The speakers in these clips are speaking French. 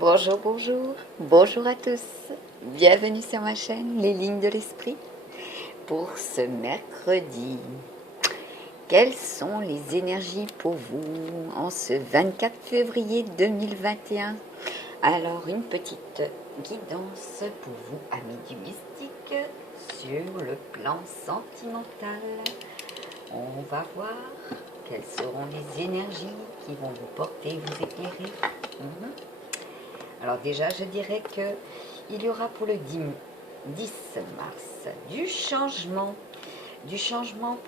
Bonjour, bonjour, bonjour à tous. Bienvenue sur ma chaîne Les Lignes de l'Esprit pour ce mercredi. Quelles sont les énergies pour vous en ce 24 février 2021? Alors, une petite guidance pour vous, amis du mystique, sur le plan sentimental. On va voir quelles seront les énergies qui vont vous porter, vous éclairer. Alors déjà, je dirais qu'il y aura pour le 10 mars du changement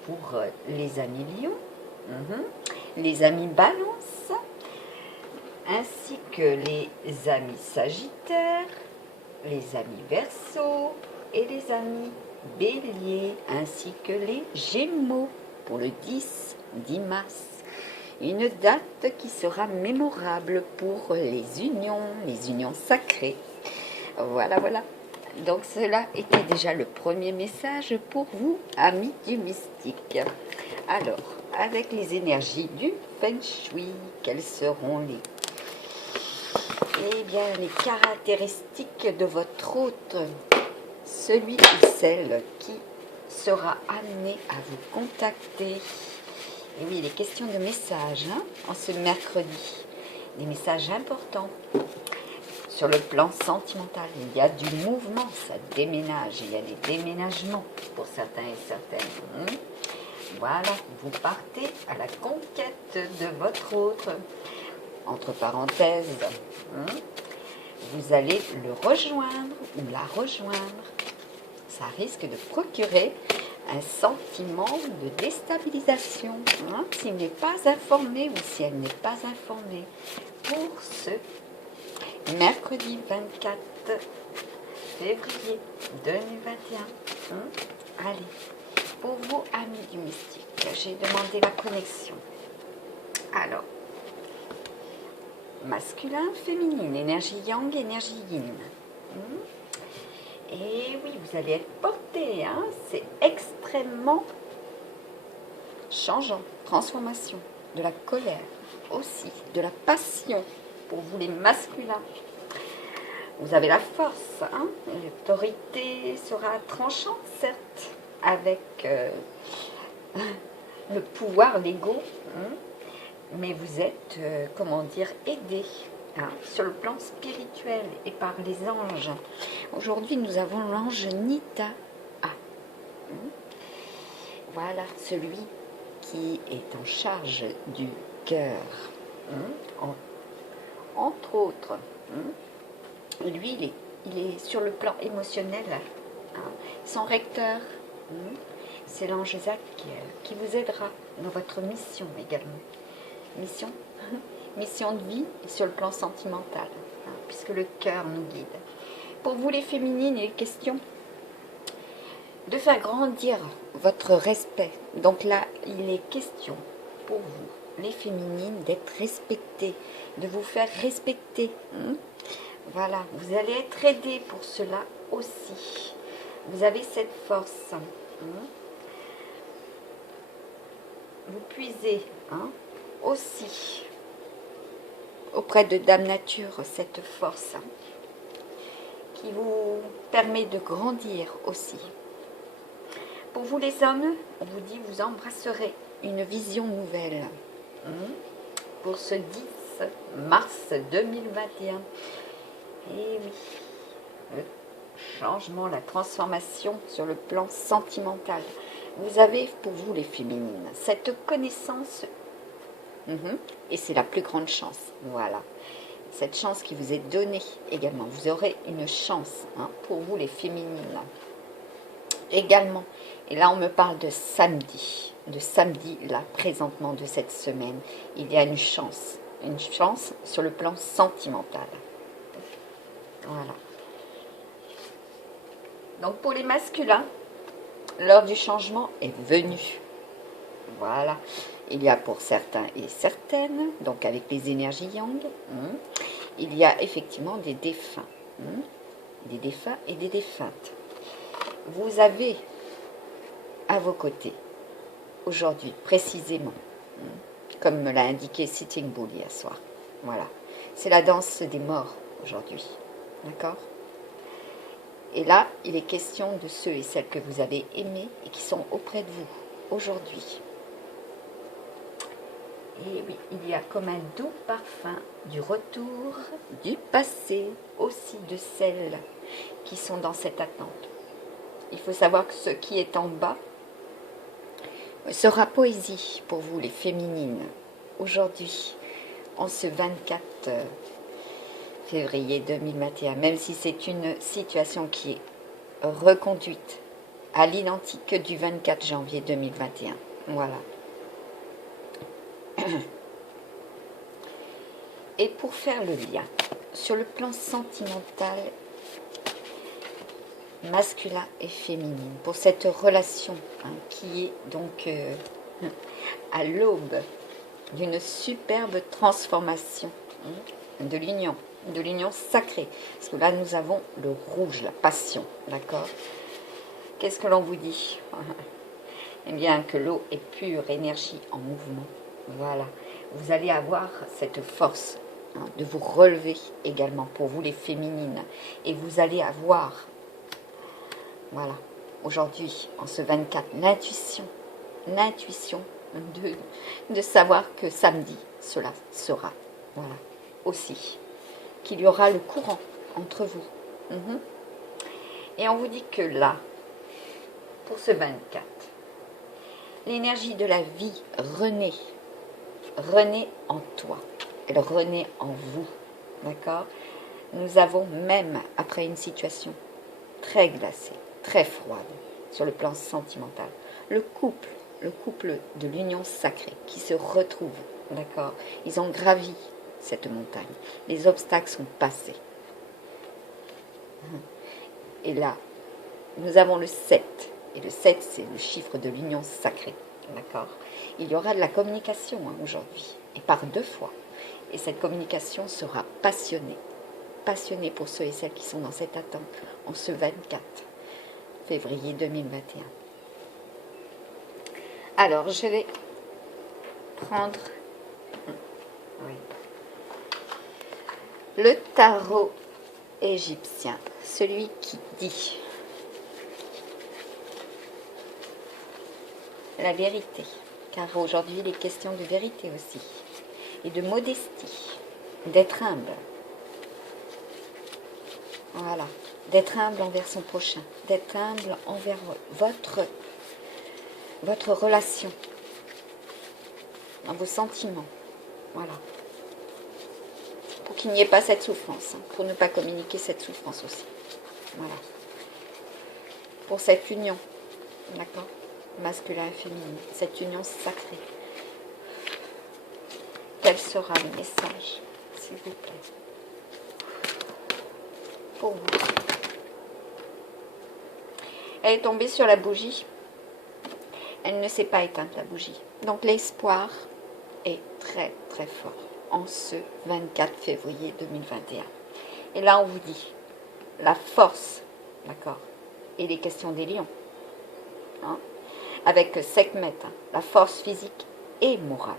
pour les amis Lion, les amis Balance, ainsi que les amis Sagittaire, les amis Verseau et les amis Bélier, ainsi que les Gémeaux pour le 10 mars. Une date qui sera mémorable pour les unions sacrées. Voilà, voilà. Donc cela était déjà le premier message pour vous, amis du mystique. Alors, avec les énergies du Feng Shui, quelles seront les caractéristiques de votre hôte, celui ou celle qui sera amené à vous contacter. Et oui, il est question de messages en ce mercredi. Des messages importants sur le plan sentimental. Il y a du mouvement, ça déménage. Il y a des déménagements pour certains et certaines. Voilà, vous partez à la conquête de votre autre. Entre parenthèses, vous allez le rejoindre ou la rejoindre. Ça risque de procurer un sentiment de déstabilisation s'il n'est pas informé ou si elle n'est pas informée pour ce mercredi 24 février 2021. Allez, pour vous, amis du mystique, j'ai demandé la connexion. Alors, masculin, féminine, énergie yang, énergie yin. Et oui, vous allez être porté, c'est extrêmement changeant, transformation, de la colère aussi, de la passion pour vous les masculins. Vous avez la force, l'autorité sera tranchante certes, avec le pouvoir, l'ego, mais vous êtes, aidé. Sur le plan spirituel et par les anges. Aujourd'hui, nous avons l'ange Nita. Voilà, celui qui est en charge du cœur. Entre autres, lui, il est sur le plan émotionnel. Son recteur, c'est l'ange Zadkiel, qui vous aidera dans votre mission également. Mission de vie sur le plan sentimental, puisque le cœur nous guide. Pour vous les féminines, il est question de faire grandir votre respect. Donc là, il est question pour vous, les féminines, d'être respectées, de vous faire respecter. Voilà, vous allez être aidées pour cela aussi. Vous avez cette force. Vous puisez aussi auprès de Dame Nature, cette force qui vous permet de grandir aussi. Pour vous les hommes, on vous dit vous embrasserez une vision nouvelle pour ce 10 mars 2021. Et oui, le changement, la transformation sur le plan sentimental. Vous avez pour vous les féminines cette connaissance. Et c'est la plus grande chance, voilà. Cette chance qui vous est donnée également. Vous aurez une chance pour vous les féminines. Également, et là on me parle de samedi là présentement de cette semaine. Il y a une chance sur le plan sentimental. Voilà. Donc pour les masculins, l'heure du changement est venue. Voilà. Il y a pour certains et certaines, donc avec les énergies yang, il y a effectivement des défunts. Des défunts et des défuntes. Vous avez à vos côtés, aujourd'hui, précisément, comme me l'a indiqué Sitting Bull hier soir. Voilà. C'est la danse des morts aujourd'hui. D'accord? Et là, il est question de ceux et celles que vous avez aimés et qui sont auprès de vous aujourd'hui. Et oui, il y a comme un doux parfum du retour, du passé, aussi de celles qui sont dans cette attente. Il faut savoir que ce qui est en bas sera poésie pour vous, les féminines, aujourd'hui, en ce 24 février 2021, même si c'est une situation qui est reconduite à l'identique du 24 janvier 2021. Voilà. Et pour faire le lien, sur le plan sentimental, masculin et féminine, pour cette relation qui est donc à l'aube d'une superbe transformation de l'union sacrée. Parce que là, nous avons le rouge, la passion, d'accord? Qu'est-ce que l'on vous dit? Eh bien, que l'eau est pure énergie en mouvement. Voilà. Vous allez avoir cette force de vous relever également, pour vous les féminines. Et vous allez avoir, voilà, aujourd'hui, en ce 24, l'intuition de savoir que samedi, cela sera, voilà, aussi, qu'il y aura le courant entre vous. Et on vous dit que là, pour ce 24, l'énergie de la vie renaît en toi, elle renaît en vous, d'accord? Nous avons même, après une situation très glacée, très froide, sur le plan sentimental, le couple de l'union sacrée qui se retrouve, d'accord? Ils ont gravi cette montagne, les obstacles sont passés. Et là, nous avons le 7, et le 7, c'est le chiffre de l'union sacrée, d'accord? Il y aura de la communication aujourd'hui, et par 2 fois. Et cette communication sera passionnée pour ceux et celles qui sont dans cette attente, en ce 24 février 2021. Alors, je vais prendre le tarot égyptien, celui qui dit la vérité, car aujourd'hui il est question de vérité aussi, et de modestie, d'être humble. Voilà, d'être humble envers son prochain, d'être humble envers votre relation, dans vos sentiments, voilà. Pour qu'il n'y ait pas cette souffrance, pour ne pas communiquer cette souffrance aussi. Voilà. Pour cette union, d'accord, masculin et féminin, cette union sacrée. Quel sera le message, s'il vous plaît, pour vous? Elle est tombée sur la bougie. Elle ne s'est pas éteinte, la bougie. Donc l'espoir est très très fort en ce 24 février 2021. Et là, on vous dit la force, d'accord, et les questions des lions, avec Sekhmet, la force physique et morale,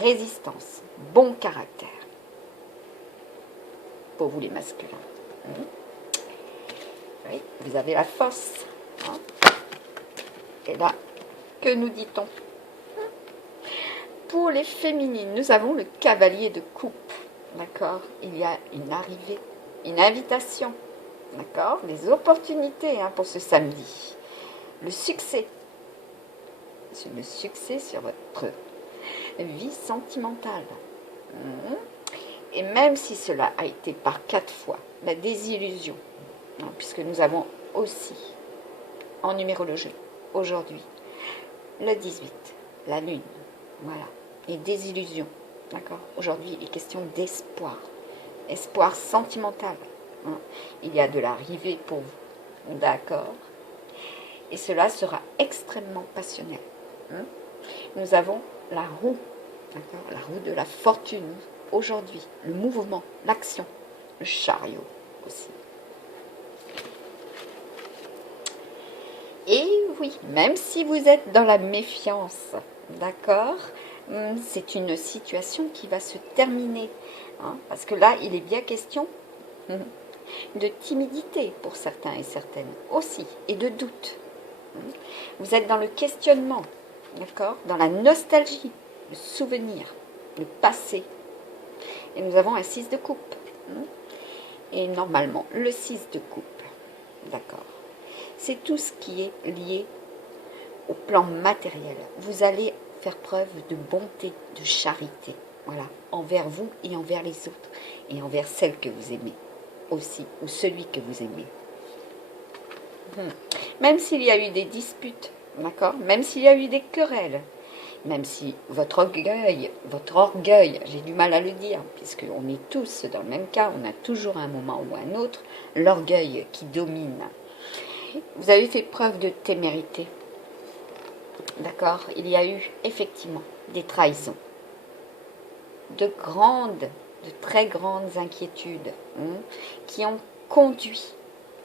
résistance, bon caractère, pour vous les masculins. Oui, vous avez la force. Et là, que nous dit-on? Pour les féminines, nous avons le cavalier de coupe. D'accord? Il y a une arrivée, une invitation. D'accord? Des opportunités pour ce samedi. Le succès. Le succès sur votre vie sentimentale. Et même si cela a été par 4 fois, la désillusion, puisque nous avons aussi, en numérologie, aujourd'hui, le 18, la lune, voilà, et désillusion, d'accord? Aujourd'hui, il est question d'espoir, espoir sentimental. Il y a de l'arrivée pour vous, d'accord? Et cela sera extrêmement passionnel. Nous avons la roue, d'accord? La roue de la fortune, aujourd'hui, le mouvement, l'action, le chariot aussi. Et oui, même si vous êtes dans la méfiance, d'accord, c'est une situation qui va se terminer. Parce que là, il est bien question de timidité pour certains et certaines aussi, et de doute. Vous êtes dans le questionnement, d'accord, dans la nostalgie, le souvenir, le passé. Et nous avons un 6 de coupe. Et normalement, le 6 de coupe, d'accord, c'est tout ce qui est lié au plan matériel. Vous allez faire preuve de bonté, de charité, voilà, envers vous et envers les autres, et envers celle que vous aimez aussi, ou celui que vous aimez. Même s'il y a eu des disputes, d'accord, même s'il y a eu des querelles, même si votre orgueil, j'ai du mal à le dire, puisqu'on est tous dans le même cas, on a toujours à un moment ou un autre l'orgueil qui domine. Vous avez fait preuve de témérité, d'accord, il y a eu effectivement des trahisons, de très grandes inquiétudes qui ont conduit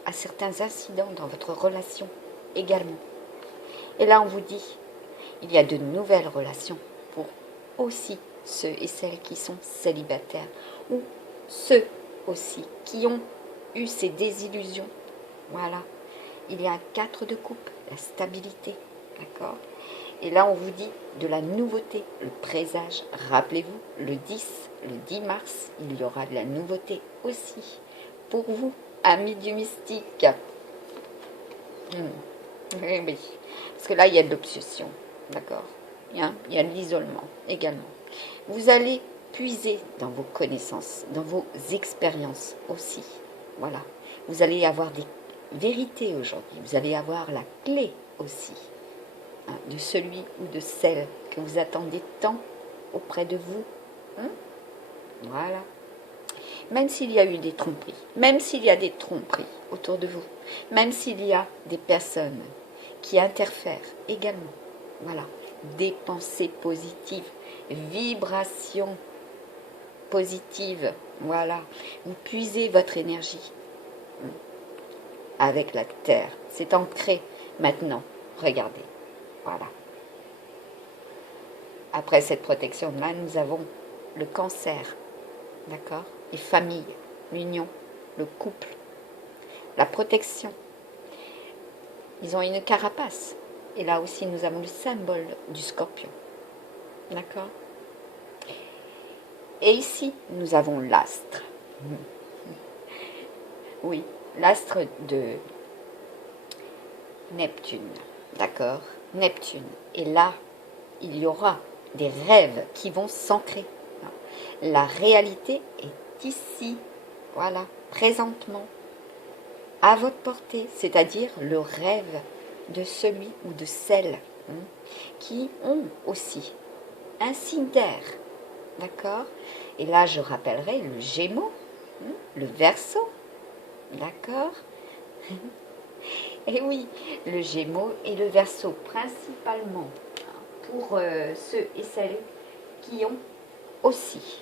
à certains incidents dans votre relation également. Et là, on vous dit, il y a de nouvelles relations pour aussi ceux et celles qui sont célibataires ou ceux aussi qui ont eu ces désillusions. Voilà, il y a un 4 de coupe, la stabilité, d'accord. Et là, on vous dit de la nouveauté, le présage. Rappelez-vous, le 10 mars, il y aura de la nouveauté aussi pour vous, amis du mystique. Oui, oui. Parce que là, il y a de l'obsession, d'accord. Il y a de l'isolement également. Vous allez puiser dans vos connaissances, dans vos expériences aussi. Voilà. Vous allez avoir des vérités aujourd'hui. Vous allez avoir la clé aussi de celui ou de celle que vous attendez tant auprès de vous. Voilà. Même s'il y a eu des tromperies, même s'il y a des tromperies autour de vous, même s'il y a des personnes qui interfèrent également. Voilà. Des pensées positives, vibrations positives. Voilà. Vous puisez votre énergie avec la terre. C'est ancré maintenant. Regardez. Voilà. Après cette protection-là, nous avons le cancer. D'accord? Les familles, l'union, le couple, la protection. Ils ont une carapace. Et là aussi, nous avons le symbole du scorpion. D'accord? Et ici, nous avons l'astre. Oui, l'astre de Neptune. D'accord? Neptune. Et là, il y aura des rêves qui vont s'ancrer. La réalité est ici. Voilà, présentement. À votre portée, c'est-à-dire le rêve de celui ou de celle qui ont aussi un signe d'air, d'accord. Et là, je rappellerai le Gémeaux, le Verseau, d'accord. Et oui, le Gémeaux et le Verseau, principalement pour ceux et celles qui ont aussi.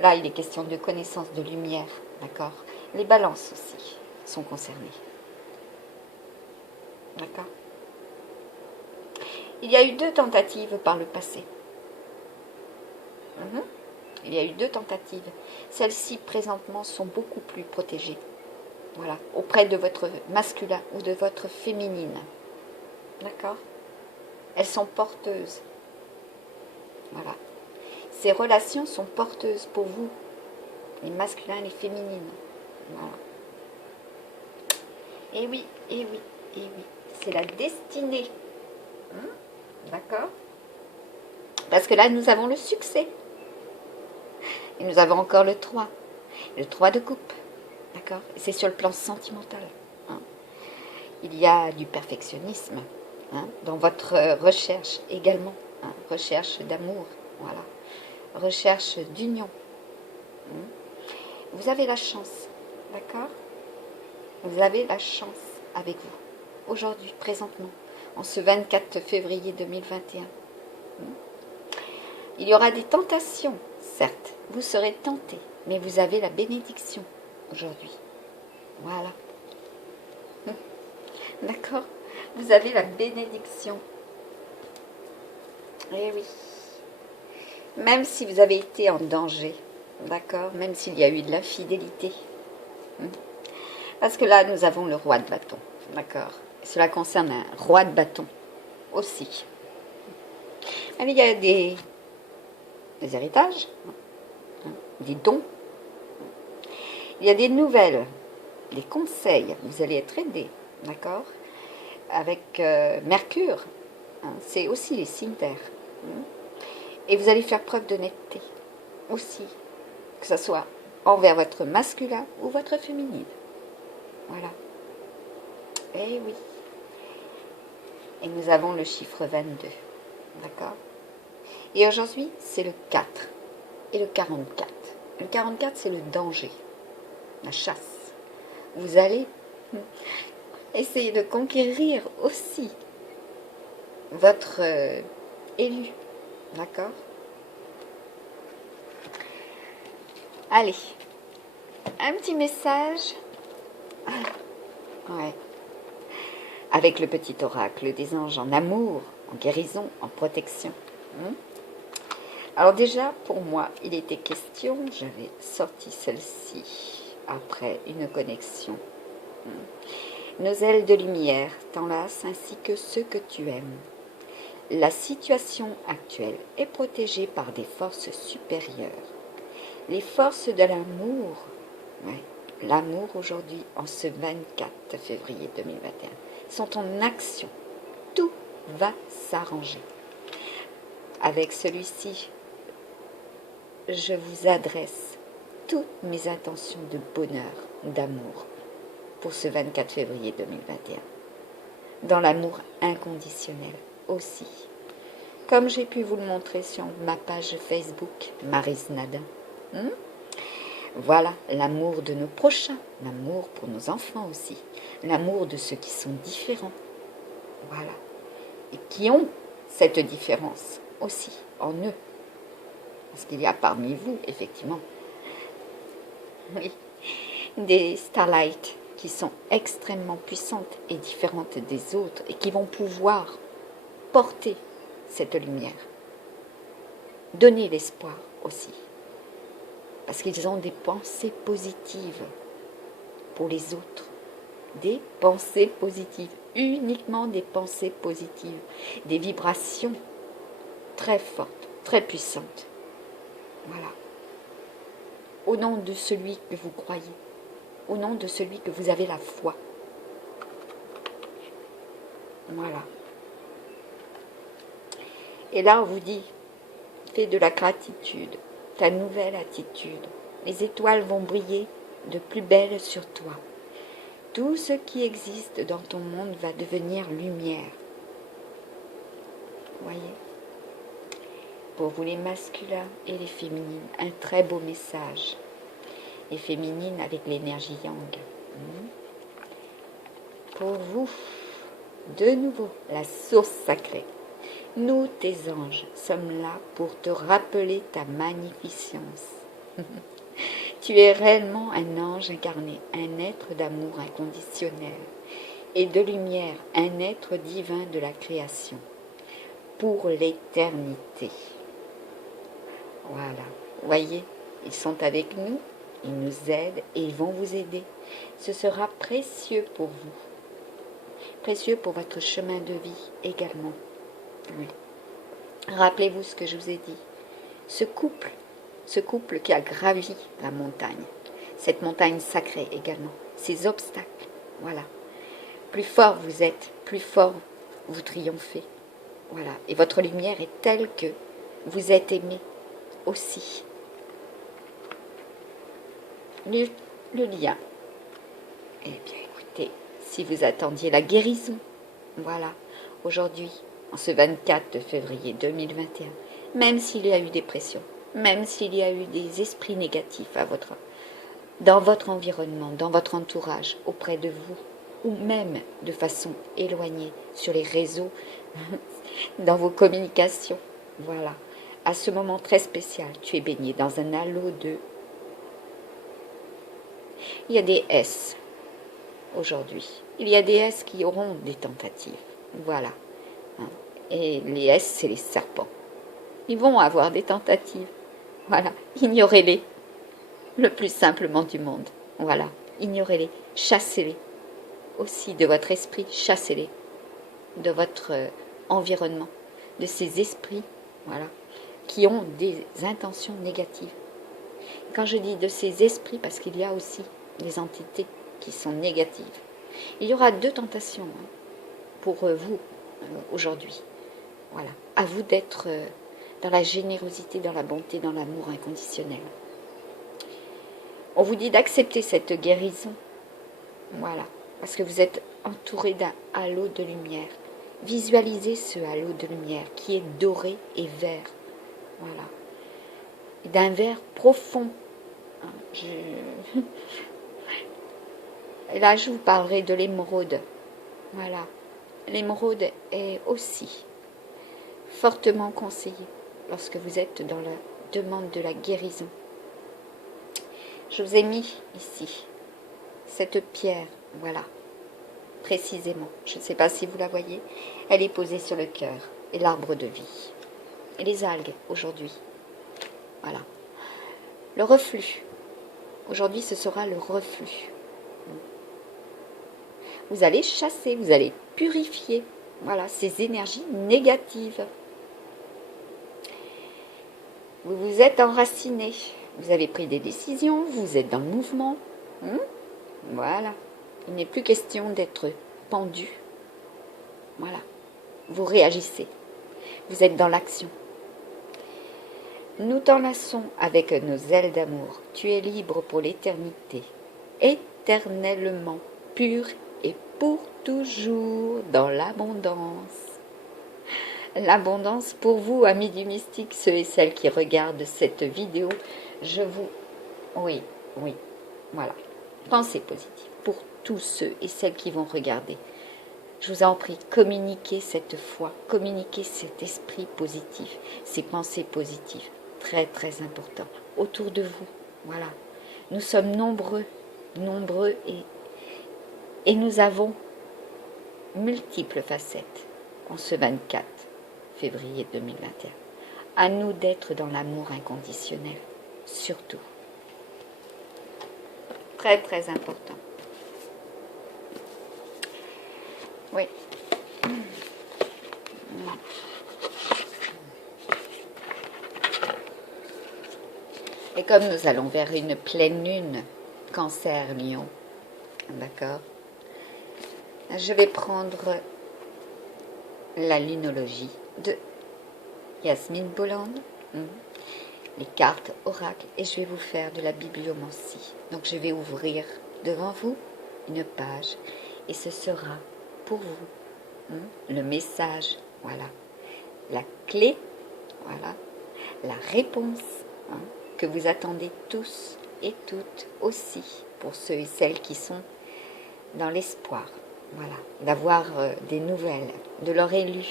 Là, il est question de connaissance, de lumière, d'accord. Les balances aussi sont concernées. D'accord. Il y a eu 2 tentatives par le passé. Il y a eu 2 tentatives. Celles-ci, présentement, sont beaucoup plus protégées. Voilà, auprès de votre masculin ou de votre féminine. D'accord. Elles sont porteuses. Voilà. Ces relations sont porteuses pour vous, les masculins et les féminines. Voilà. Et oui, et oui, et oui. C'est la destinée. D'accord? Parce que là, nous avons le succès. Et nous avons encore le 3. Le 3 de coupe. D'accord? C'est sur le plan sentimental. Il y a du perfectionnisme dans votre recherche également. Recherche d'amour. Voilà. Recherche d'union. Vous avez la chance. D'accord? Vous avez la chance avec vous. Aujourd'hui, présentement. En ce 24 février 2021. Il y aura des tentations, certes. Vous serez tenté, mais vous avez la bénédiction aujourd'hui. Voilà. D'accord? Vous avez la bénédiction. Eh oui. Même si vous avez été en danger, d'accord, même s'il y a eu de l'infidélité. Parce que là, nous avons le roi de bâton, d'accord. Cela concerne un roi de bâton aussi. Mais il y a des héritages, des dons. Il y a des nouvelles, des conseils. Vous allez être aidé, d'accord. Avec Mercure, c'est aussi les signes d'air. Et vous allez faire preuve d'honnêteté aussi, que ce soit envers votre masculin ou votre féminine. Voilà. Eh oui. Et nous avons le chiffre 22. D'accord. Et aujourd'hui, c'est le 4 et le 44. Le 44, c'est le danger, la chasse. Vous allez essayer de conquérir aussi votre élu. D'accord. Allez, un petit message. Ouais. Avec le petit oracle des anges en amour, en guérison, en protection. Alors déjà, pour moi, il était question, j'avais sorti celle-ci après une connexion. Nos ailes de lumière t'enlacent ainsi que ceux que tu aimes. La situation actuelle est protégée par des forces supérieures. Les forces de l'amour, l'amour aujourd'hui, en ce 24 février 2021, sont en action. Tout va s'arranger. Avec celui-ci, je vous adresse toutes mes intentions de bonheur, d'amour, pour ce 24 février 2021. Dans l'amour inconditionnel aussi. Comme j'ai pu vous le montrer sur ma page Facebook, Maryse Nadin. Voilà, l'amour de nos prochains, l'amour pour nos enfants aussi, l'amour de ceux qui sont différents. Voilà. Et qui ont cette différence aussi en eux. Parce qu'il y a parmi vous, effectivement, oui, des starlights qui sont extrêmement puissantes et différentes des autres et qui vont pouvoir porter cette lumière. Donner l'espoir aussi. Parce qu'ils ont des pensées positives pour les autres. Des pensées positives. Uniquement des pensées positives. Des vibrations très fortes, très puissantes. Voilà. Au nom de celui que vous croyez. Au nom de celui que vous avez la foi. Voilà. Et là, on vous dit, fais de la gratitude, ta nouvelle attitude. Les étoiles vont briller de plus belle sur toi. Tout ce qui existe dans ton monde va devenir lumière. Voyez? Pour vous les masculins et les féminines, un très beau message. Les féminines avec l'énergie yang. Pour vous, de nouveau, la source sacrée. Nous, tes anges, sommes là pour te rappeler ta magnificence. Tu es réellement un ange incarné, un être d'amour inconditionnel et de lumière, un être divin de la création, pour l'éternité. Voilà, voyez, ils sont avec nous, ils nous aident et ils vont vous aider. Ce sera précieux pour vous, précieux pour votre chemin de vie également. Oui. Rappelez-vous ce que je vous ai dit. Ce couple qui a gravi la montagne, cette montagne sacrée également, ces obstacles, voilà. Plus fort vous êtes, plus fort vous triomphez. Voilà. Et votre lumière est telle que vous êtes aimé aussi. Le lien. Eh bien, écoutez, si vous attendiez la guérison, voilà, aujourd'hui, en ce 24 février 2021, même s'il y a eu des pressions, même s'il y a eu des esprits négatifs dans votre environnement, dans votre entourage, auprès de vous, ou même de façon éloignée sur les réseaux, dans vos communications, voilà. À ce moment très spécial, tu es baigné dans un halo de... Il y a des S aujourd'hui. Il y a des S qui auront des tentatives. Voilà. Et les S, c'est les serpents. Ils vont avoir des tentatives. Voilà. Ignorez-les. le plus simplement du monde. Voilà, ignorez-les, chassez-les. Aussi de votre esprit, chassez-les. De votre environnement, de ces esprits, voilà, qui ont des intentions négatives. Quand je dis de ces esprits, parce qu'il y a aussi des entités qui sont négatives. Il y aura deux tentations pour vous aujourd'hui. Voilà, à vous d'être dans la générosité, dans la bonté, dans l'amour inconditionnel. On vous dit d'accepter cette guérison, voilà, parce que vous êtes entouré d'un halo de lumière. Visualisez ce halo de lumière qui est doré et vert, voilà, d'un vert profond. Et là, je vous parlerai de l'émeraude. Voilà, l'émeraude est aussi fortement conseillée lorsque vous êtes dans la demande de la guérison. Je vous ai mis ici cette pierre, voilà, précisément. Je ne sais pas si vous la voyez. Elle est posée sur le cœur et l'arbre de vie. Et les algues, aujourd'hui. Voilà. Le reflux. Aujourd'hui, ce sera le reflux. Vous allez chasser, vous allez purifier, voilà, ces énergies négatives. Vous vous êtes enraciné, vous avez pris des décisions, vous êtes dans le mouvement. Voilà. Il n'est plus question d'être pendu. Voilà. Vous réagissez. Vous êtes dans l'action. Nous t'enlaçons avec nos ailes d'amour. Tu es libre pour l'éternité, éternellement, pur et pour toujours dans l'abondance. L'abondance pour vous, amis du mystique, ceux et celles qui regardent cette vidéo. Oui, voilà. Pensez positif pour tous ceux et celles qui vont regarder. Je vous en prie, communiquez cette foi, communiquez cet esprit positif, ces pensées positives. Très, très important. Autour de vous, voilà. Nous sommes nombreux et nous avons multiples facettes en ce 24 février 2021. À nous d'être dans l'amour inconditionnel, surtout. Très, très important. Oui. Et comme nous allons vers une pleine lune, Cancer, Lion, d'accord, je vais prendre la lunologie de Yasmine Bolland, les cartes oracles, et je vais vous faire de la bibliomancie. Donc je vais ouvrir devant vous une page et ce sera pour vous le message, voilà, la clé, voilà, la réponse que vous attendez tous et toutes aussi, pour ceux et celles qui sont dans l'espoir, voilà, d'avoir des nouvelles de leur élu.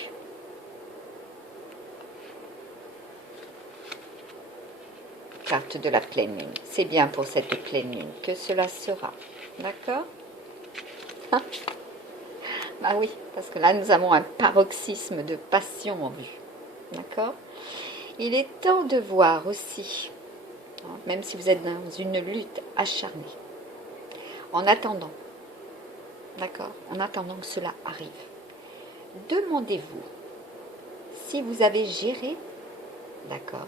Carte de la pleine lune, c'est bien pour cette pleine lune que cela sera, d'accord? Bah oui, parce que là nous avons un paroxysme de passion en vue, d'accord? Il est temps de voir aussi, même si vous êtes dans une lutte acharnée, en attendant, d'accord, en attendant que cela arrive, demandez-vous si vous avez géré, d'accord,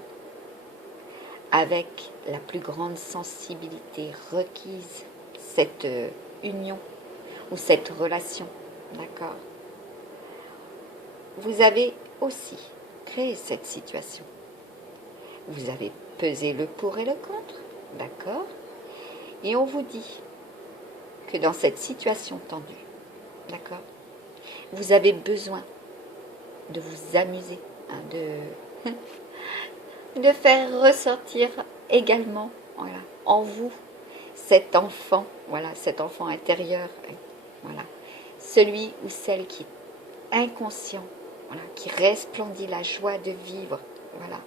avec la plus grande sensibilité requise cette union ou cette relation, d'accord. Vous avez aussi créé cette situation. Vous avez pesé le pour et le contre, d'accord. Et on vous dit que dans cette situation tendue, d'accord, vous avez besoin de vous amuser, de faire ressortir également, voilà, en vous cet enfant, voilà, cet enfant intérieur, voilà, celui ou celle qui est inconscient, voilà, qui resplendit la joie de vivre, voilà,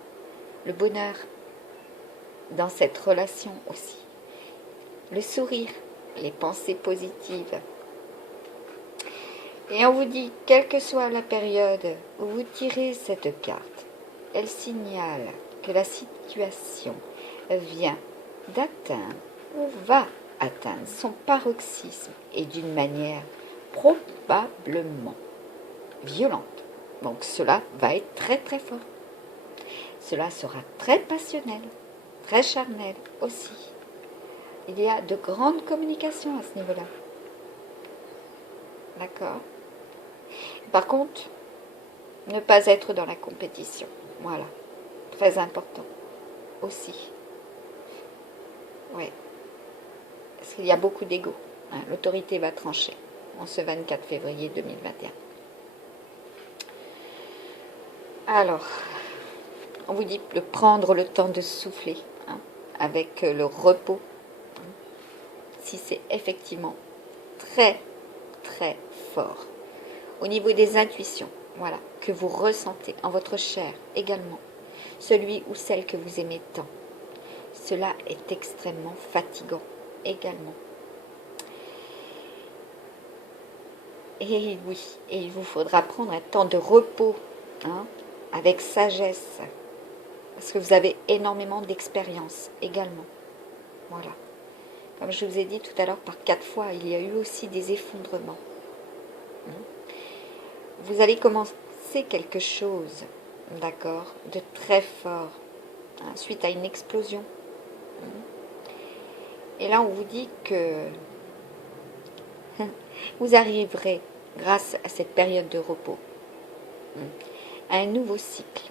le bonheur dans cette relation aussi, le sourire, les pensées positives. Et on vous dit, quelle que soit la période où vous tirez cette carte, elle signale que la situation vient d'atteindre ou va atteindre son paroxysme et d'une manière probablement violente. Donc cela va être très très fort. Cela sera très passionnel, très charnel aussi. Il y a de grandes communications à ce niveau-là. D'accord? Par contre, ne pas être dans la compétition. Voilà. Très important aussi. Oui. Parce qu'il y a beaucoup d'ego. Hein. L'autorité va trancher en ce 24 février 2021. Alors, on vous dit de prendre le temps de souffler hein, avec le repos. Si c'est effectivement très, très fort. Au niveau des intuitions, voilà, que vous ressentez en votre chair également, celui ou celle que vous aimez tant. Cela est extrêmement fatigant également. Et oui, et il vous faudra prendre un temps de repos, hein, avec sagesse, parce que vous avez énormément d'expérience également. Voilà. Comme je vous ai dit tout à l'heure, par 4 fois, il y a eu aussi des effondrements. Vous allez commencer quelque chose, d'accord, de très fort, hein, suite à une explosion. Et là, on vous dit que vous arriverez, grâce à cette période de repos, à un nouveau cycle,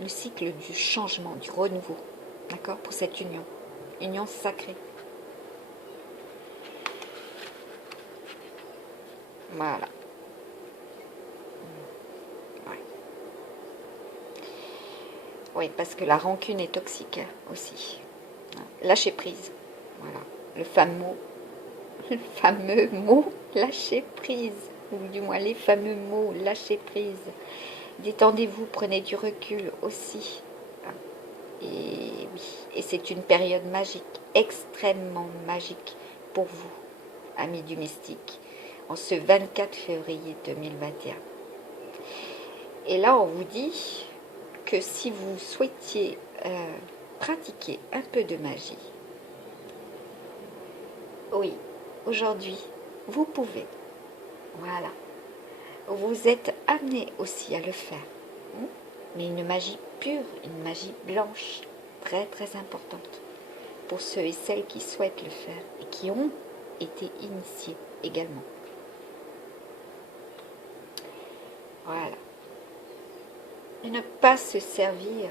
le cycle du changement, du renouveau, d'accord, pour cette union sacrée. Voilà. Ouais. Oui, parce que la rancune est toxique aussi. Lâcher prise. Voilà. Le fameux mot lâcher prise. Ou du moins les fameux mots lâcher prise. Détendez-vous, prenez du recul aussi. Et oui, et c'est une période magique, extrêmement magique pour vous, amis du mystique, en ce 24 février 2021. Et là, on vous dit que si vous souhaitiez pratiquer un peu de magie, oui, aujourd'hui, vous pouvez. Voilà. Vous êtes amené aussi à le faire. Mais une magie pure, une magie blanche, très très importante pour ceux et celles qui souhaitent le faire et qui ont été initiés également. Voilà. Et ne pas se servir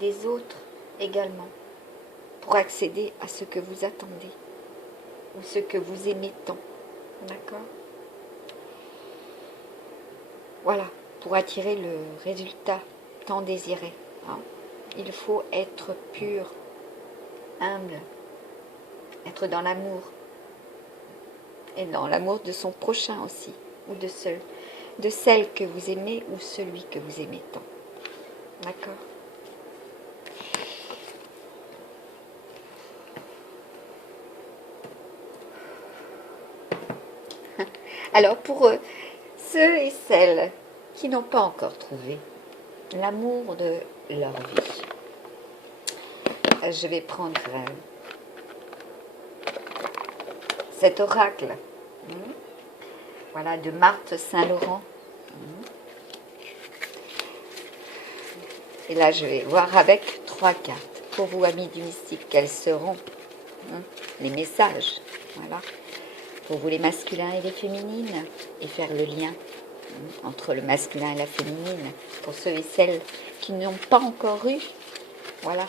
des autres également pour accéder à ce que vous attendez ou ce que vous aimez tant. D'accord ? Voilà, pour attirer le résultat tant désiré. Hein. Il faut être pur, humble, être dans l'amour. Et dans l'amour de son prochain aussi, ou de celle que vous aimez ou celui que vous aimez tant. D'accord ? Alors pour ceux et celles qui n'ont pas encore trouvé l'amour de leur vie, je vais prendre cet oracle, voilà, de Marthe Saint-Laurent. Et là, je vais voir avec 3 cartes. Pour vous, amis du mystique, quels seront les messages, voilà, pour vous les masculins et les féminines, et faire le lien entre le masculin et la féminine, pour ceux et celles qui n'ont pas encore eu, voilà,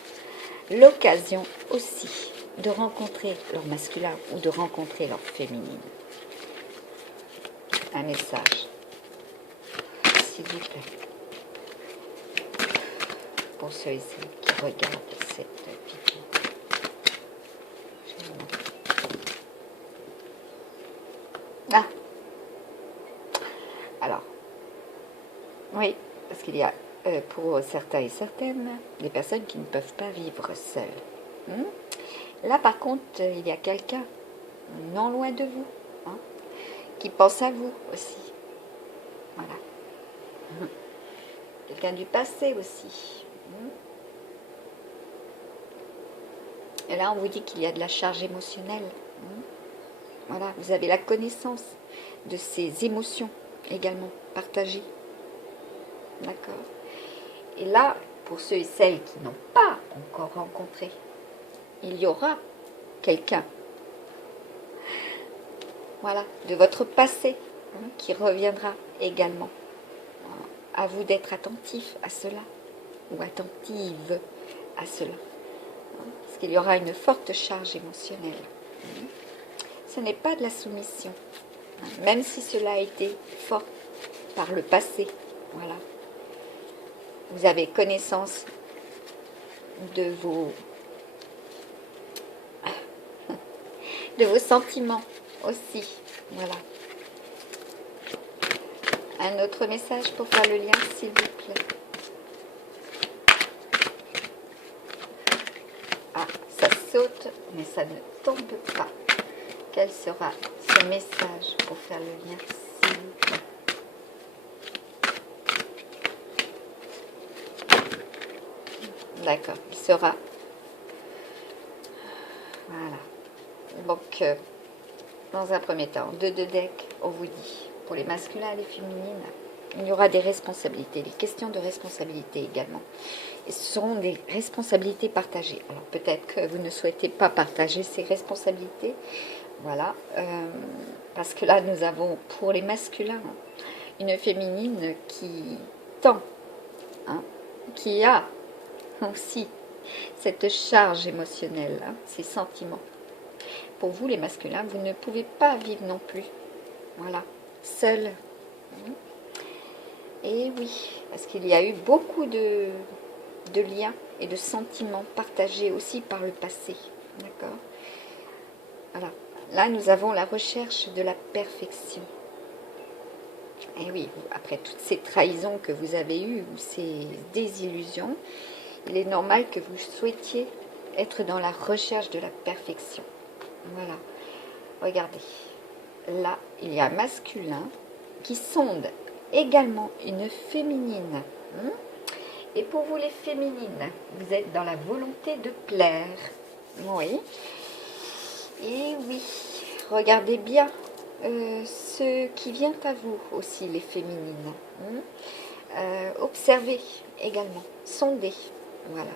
l'occasion aussi de rencontrer leur masculin ou de rencontrer leur féminine. Un message, s'il vous plaît, pour ceux et celles qui regardent cette vidéo. Ah, alors, oui, parce qu'il y a pour certains et certaines des personnes qui ne peuvent pas vivre seules. Là, par contre, il y a quelqu'un non loin de vous, hein, qui pense à vous aussi. Voilà. Quelqu'un du passé aussi. Et là, on vous dit qu'il y a de la charge émotionnelle. Voilà, vous avez la connaissance de ces émotions également partagées. D'accord. Et là, pour ceux et celles qui n'ont pas encore rencontré, il y aura quelqu'un, voilà, de votre passé qui reviendra également. À vous d'être attentif à cela, ou attentive à cela. Parce qu'il y aura une forte charge émotionnelle. Ce n'est pas de la soumission, même si cela a été fort par le passé. Voilà. Vous avez connaissance de vos sentiments aussi. Voilà. Un autre message pour faire le lien, s'il vous plaît. Ah, ça saute, mais ça ne tombe pas. Quel sera ce message pour faire le lien, s'il vous plaît? D'accord, il sera. Voilà. Donc, dans un premier temps, deux decks, on vous dit, pour les masculins et les féminines, il y aura des responsabilités, des questions de responsabilité également. Et ce seront des responsabilités partagées. Alors, peut-être que vous ne souhaitez pas partager ces responsabilités. Voilà. Parce que là, nous avons, pour les masculins, une féminine qui tend, qui a aussi cette charge émotionnelle, ces sentiments. Pour vous, les masculins, vous ne pouvez pas vivre non plus, voilà, seul. Et oui, parce qu'il y a eu beaucoup de liens et de sentiments partagés aussi par le passé, d'accord? Voilà, là, nous avons la recherche de la perfection. Et oui, après toutes ces trahisons que vous avez eues, ou ces désillusions, il est normal que vous souhaitiez être dans la recherche de la perfection. Voilà. Regardez. Là, il y a un masculin qui sonde également une féminine. Et pour vous, les féminines, vous êtes dans la volonté de plaire. Oui. Et oui. Regardez bien ce qui vient à vous aussi, les féminines. Observez également. Sondez. Voilà.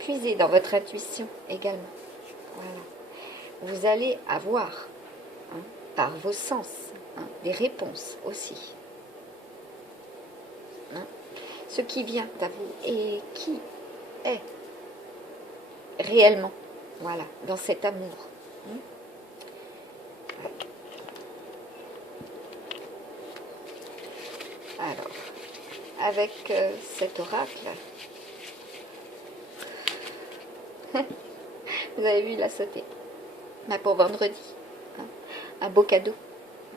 Puisez dans votre intuition également. Voilà. Vous allez avoir, par vos sens, des réponses aussi. Ce qui vient à vous et qui est réellement, voilà, dans cet amour. Alors, avec cet oracle, vous avez vu, il a sauté. Mais pour vendredi, un beau cadeau.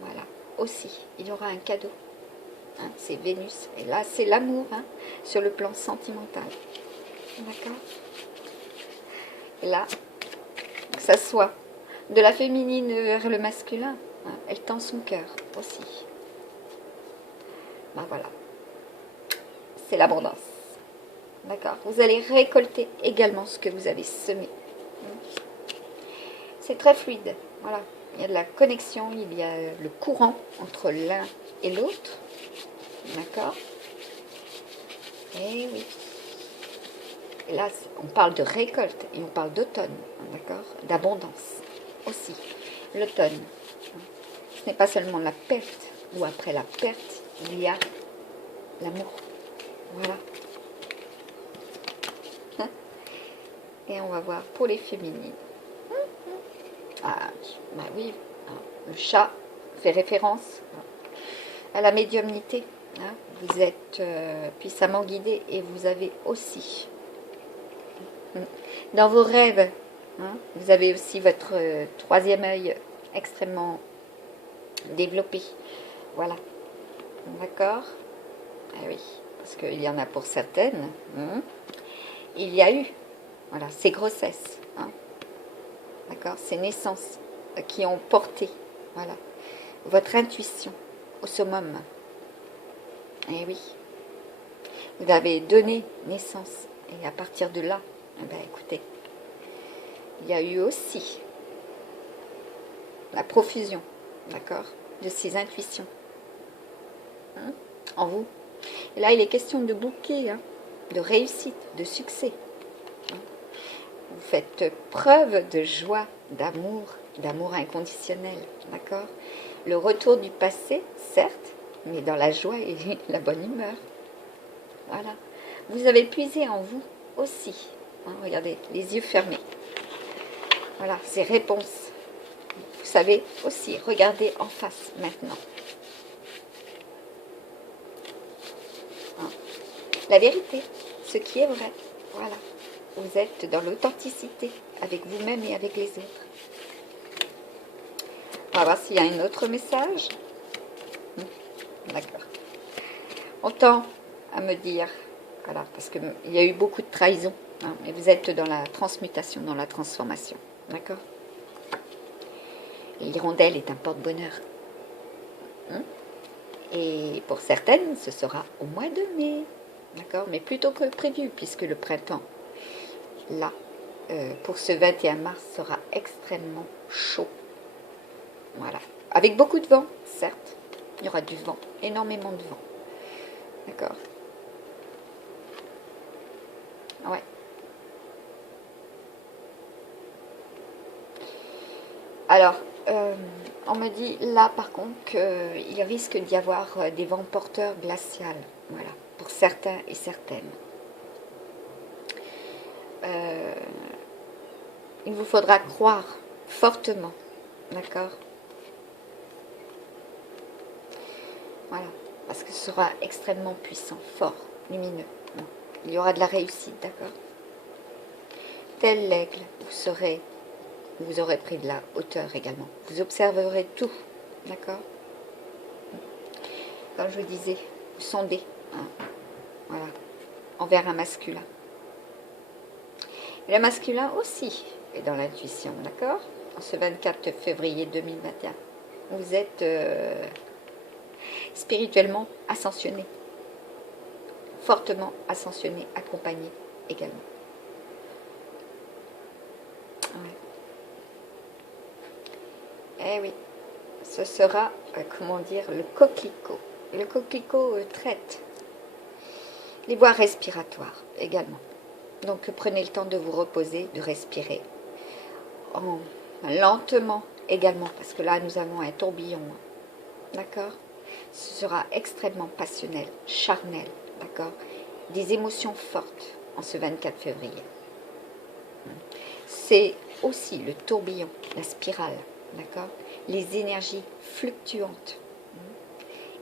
Voilà, aussi, il y aura un cadeau. C'est Vénus. Et là, c'est l'amour, sur le plan sentimental. D'accord? Et là, que ça soit de la féminine vers le masculin, elle tend son cœur aussi. Ben voilà. C'est l'abondance. D'accord? Vous allez récolter également ce que vous avez semé. C'est très fluide. Voilà. Il y a de la connexion, il y a le courant entre l'un et l'autre. D'accord? Et oui. Et là, on parle de récolte et on parle d'automne. D'accord? D'abondance aussi. L'automne. Ce n'est pas seulement la perte, ou après la perte, il y a l'amour. Voilà. Et on va voir pour les féminines. Ah, bah oui, le chat fait référence à la médiumnité. Vous êtes puissamment guidé et vous avez aussi, dans vos rêves, vous avez aussi votre troisième œil extrêmement développé. Voilà. D'accord? Ah oui, parce qu'il y en a pour certaines. Il y a eu, voilà, ces grossesses. D'accord? Ces naissances qui ont porté, voilà, votre intuition au summum. Et oui, vous avez donné naissance. Et à partir de là, Eh ben, écoutez, il y a eu aussi la profusion, d'accord, de ces intuitions hein, en vous. Et là, il est question de bouquet, hein, de réussite, de succès. Hein. Vous faites preuve de joie, d'amour inconditionnel, d'accord. Le retour du passé, certes, mais dans la joie et la bonne humeur. Voilà. Vous avez puisé en vous aussi. Hein, regardez, les yeux fermés. Voilà, ces réponses. Vous savez aussi, regardez en face maintenant. Hein. La vérité, ce qui est vrai. Voilà. Vous êtes dans l'authenticité avec vous-même et avec les autres. On va voir s'il y a un autre message. D'accord. On tend à me dire, voilà, parce qu'il y a eu beaucoup de trahison, hein, et vous êtes dans la transmutation, dans la transformation. D'accord. L'hirondelle est un porte-bonheur. Hein, et pour certaines, ce sera au mois de mai. D'accord. Mais plutôt que prévu, puisque le printemps, là, pour ce 21 mars, sera extrêmement chaud. Voilà. Avec beaucoup de vent, certes. Il y aura du vent, énormément de vent. D'accord. Ouais. Alors, on me dit là par contre qu'il risque d'y avoir des vents porteurs glaciales. Voilà, pour certains et certaines. Il vous faudra croire fortement. D'accord. Voilà, parce que ce sera extrêmement puissant, fort, lumineux. Non. Il y aura de la réussite, d'accord. Tel l'aigle, vous aurez pris de la hauteur également. Vous observerez tout, d'accord. Comme je vous disais, vous sondez, hein, voilà, envers un masculin. Et le masculin aussi est dans l'intuition, d'accord. En ce 24 février 2021, vous êtes spirituellement ascensionné, fortement ascensionné, accompagné également. Ouais. Eh oui, ce sera, comment dire, le coquelicot. Le coquelicot traite les voies respiratoires également. Donc prenez le temps de vous reposer, de respirer lentement également, parce que là nous avons un tourbillon. D'accord. Ce sera extrêmement passionnel, charnel, d'accord. Des émotions fortes en ce 24 février. C'est aussi le tourbillon, la spirale, d'accord. Les énergies fluctuantes.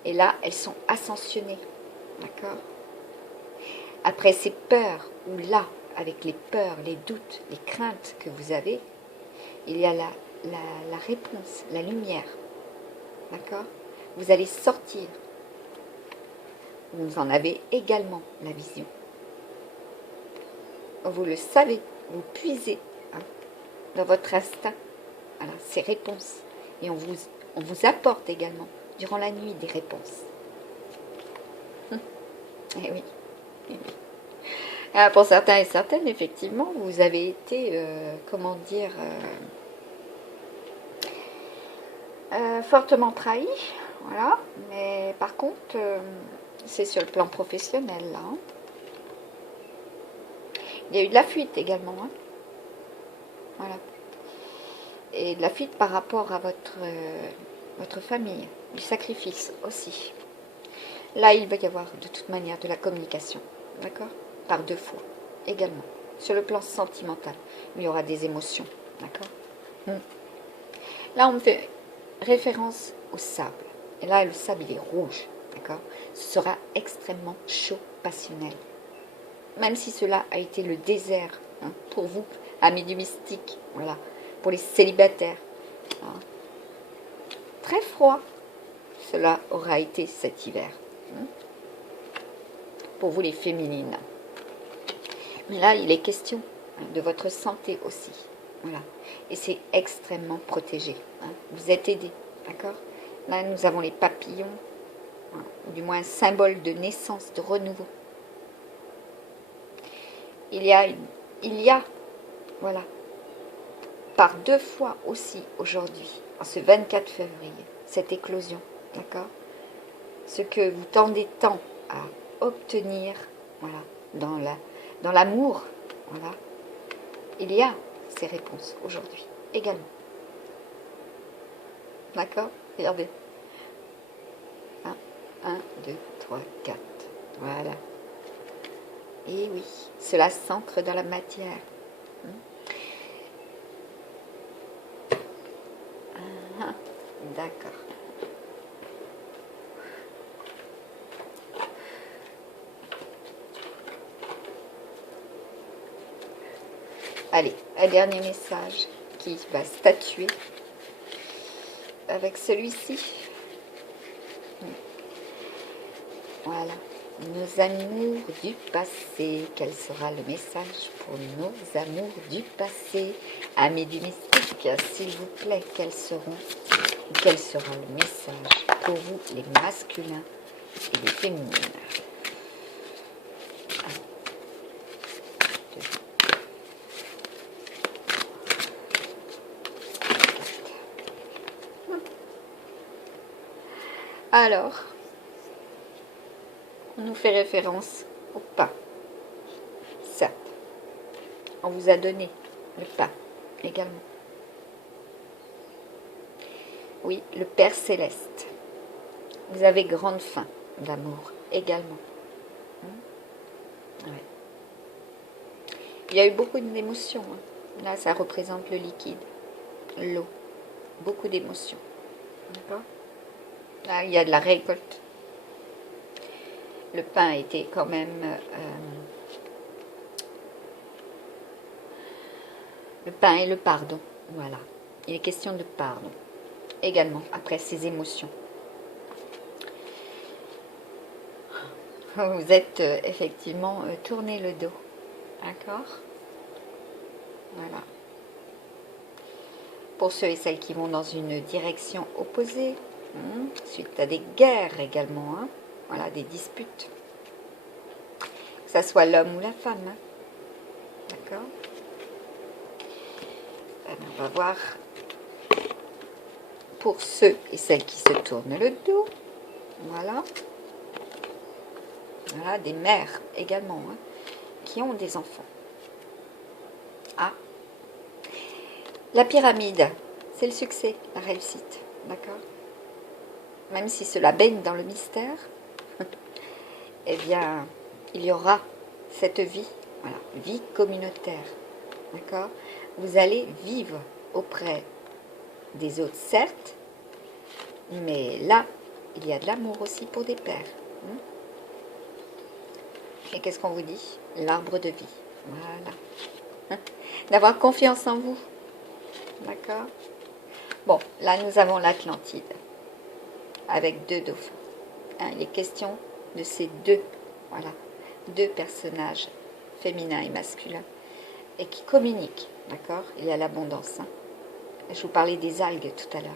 Et là, elles sont ascensionnées, d'accord. Après ces peurs, ou là, avec les peurs, les doutes, les craintes que vous avez, il y a la réponse, la lumière, d'accord. Vous allez sortir. Vous en avez également la vision. Vous le savez, vous puisez hein, dans votre instinct voilà, ces réponses. Et on vous apporte également, durant la nuit, des réponses. Eh oui. Eh oui. Alors, pour certains et certaines, effectivement, vous avez été, comment dire, fortement trahi. Voilà. Mais par contre, c'est sur le plan professionnel, là. Hein. Il y a eu de la fuite également. Hein. Voilà. Et de la fuite par rapport à votre famille. Du sacrifice aussi. Là, il va y avoir de toute manière de la communication. D'accord. Par deux fois également. Sur le plan sentimental, il y aura des émotions. D'accord. Là, on me fait référence au sable. Et là, le sable, il est rouge. D'accord. Ce sera extrêmement chaud, passionnel. Même si cela a été le désert hein, pour vous, amis du mystique, voilà, pour les célibataires. Hein. Très froid, cela aura été cet hiver. Hein. Pour vous les féminines. Mais là, il est question hein, de votre santé aussi. Voilà. Et c'est extrêmement protégé. Hein. Vous êtes aidés, d'accord. Là, nous avons les papillons, hein, ou du moins un symbole de naissance, de renouveau. Il y a il y a, voilà, par 2 fois aussi aujourd'hui, en ce 24 février, cette éclosion, d'accord? Ce que vous tendez tant à obtenir, voilà, dans l'amour, voilà, il y a ces réponses aujourd'hui également. D'accord? Regardez. 1, 2, 3, 4. Voilà. Et oui, cela s'ancre dans la matière. D'accord. Allez, un dernier message qui va statuer avec celui-ci. Voilà. Nos amours du passé. Quel sera le message pour nos amours du passé? Amis du mystique, s'il vous plaît, quel sera le message pour vous, les masculins et les féminines? Alors, on nous fait référence au pain. Certes, on vous a donné le pain également. Oui, le Père Céleste. Vous avez grande faim d'amour également. Ouais. Il y a eu beaucoup d'émotions. Là, ça représente le liquide, l'eau. Beaucoup d'émotions. D'accord? Là, il y a de la récolte. Le pain était quand même... le pain et le pardon. Voilà. Il est question de pardon. Également, après ces émotions. Vous êtes effectivement tourné le dos. D'accord? Voilà. Pour ceux et celles qui vont dans une direction opposée, suite à des guerres également, voilà, des disputes. Que ce soit l'homme ou la femme. D'accord? On va voir pour ceux et celles qui se tournent le dos. Voilà. Voilà, des mères également, qui ont des enfants. Ah, la pyramide, c'est le succès, la réussite, d'accord? Même si cela baigne dans le mystère, eh bien, il y aura cette vie, voilà, vie communautaire, d'accord? Vous allez vivre auprès des autres, certes, mais là, il y a de l'amour aussi pour des pères. Et qu'est-ce qu'on vous dit? L'arbre de vie. Voilà. D'avoir confiance en vous. D'accord? Bon, là, nous avons l'Atlantide. Avec 2 dauphins. Il est question de ces voilà, 2 personnages, féminins et masculins, et qui communiquent. D'accord? Il y a l'abondance. Je vous parlais des algues tout à l'heure.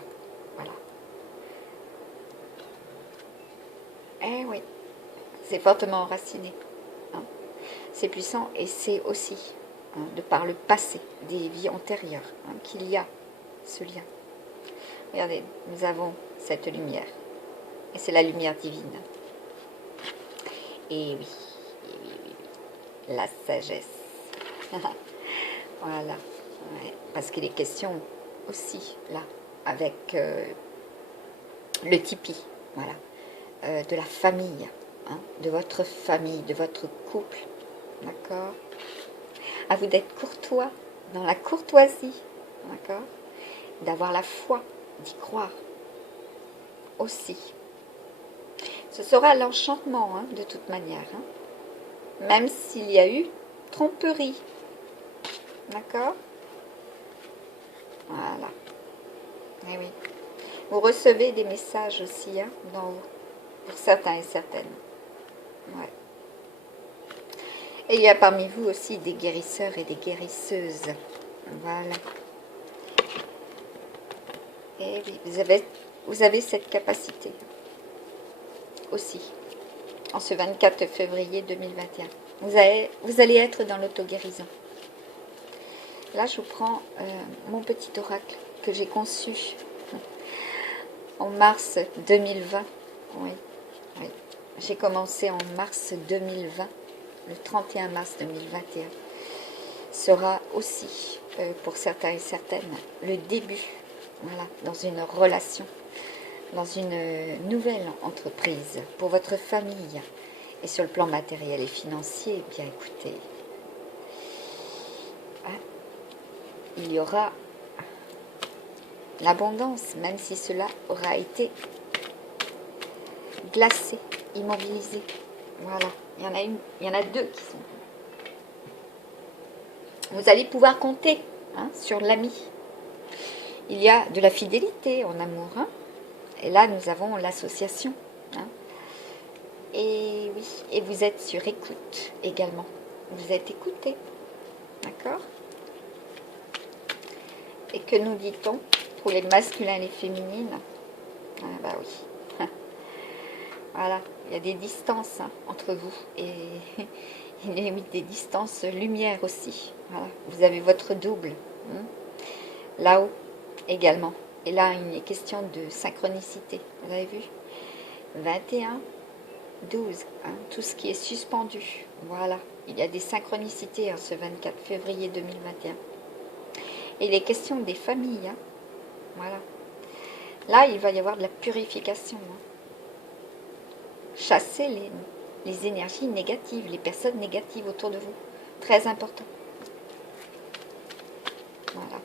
Voilà. Eh oui, c'est fortement enraciné. C'est puissant et c'est aussi, de par le passé, des vies antérieures, qu'il y a ce lien. Regardez, nous avons cette lumière. Et c'est la lumière divine. Et oui, la sagesse. Voilà. Ouais. Parce qu'il est question aussi, là, avec le tipi, voilà, de la famille, de votre famille, de votre couple. D'accord? À vous d'être courtois, dans la courtoisie, d'accord? D'avoir la foi, d'y croire aussi. Ce sera l'enchantement, de toute manière, même s'il y a eu tromperie, d'accord? Voilà. Et oui. Vous recevez des messages aussi, dans vous, pour certains et certaines. Ouais. Et il y a parmi vous aussi des guérisseurs et des guérisseuses. Voilà. Et oui, vous avez cette capacité aussi, en ce 24 février 2021. Vous allez être dans l'auto-guérison. Là, je vous prends mon petit oracle que j'ai conçu en mars 2020. Oui, oui. J'ai commencé en mars 2020. Le 31 mars 2021 sera aussi, pour certains et certaines, le début, voilà, dans une relation, dans une nouvelle entreprise, pour votre famille. Et sur le plan matériel et financier, eh bien écoutez, hein, il y aura l'abondance, même si cela aura été glacé, immobilisé. Voilà, il y en a deux qui sont. Vous allez pouvoir compter sur l'ami. Il y a de la fidélité en amour. Et là, nous avons l'association. Et oui, et vous êtes sur écoute également. Vous êtes écouté. D'accord? Et que nous dit-on pour les masculins et les féminines? Ah bah oui. Voilà, il y a des distances entre vous. Et il y a des distances lumière aussi. Voilà, vous avez votre double. Là-haut également. Et là, il est question de synchronicité. Vous avez vu? 21, 12, tout ce qui est suspendu. Voilà, il y a des synchronicités ce 24 février 2021. Et il est question des familles. Voilà. Là, il va y avoir de la purification. Chasser les énergies négatives, les personnes négatives autour de vous. Très important. Voilà.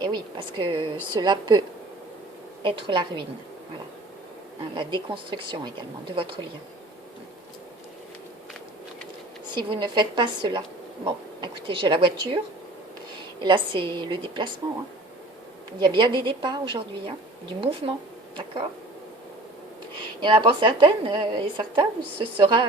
Et oui, parce que cela peut être la ruine. Voilà. La déconstruction également de votre lien. Si vous ne faites pas cela, bon, écoutez, j'ai la voiture. Et là, c'est le déplacement. Il y a bien des départs aujourd'hui, du mouvement. D'accord? Il y en a pour certaines et certains, ce sera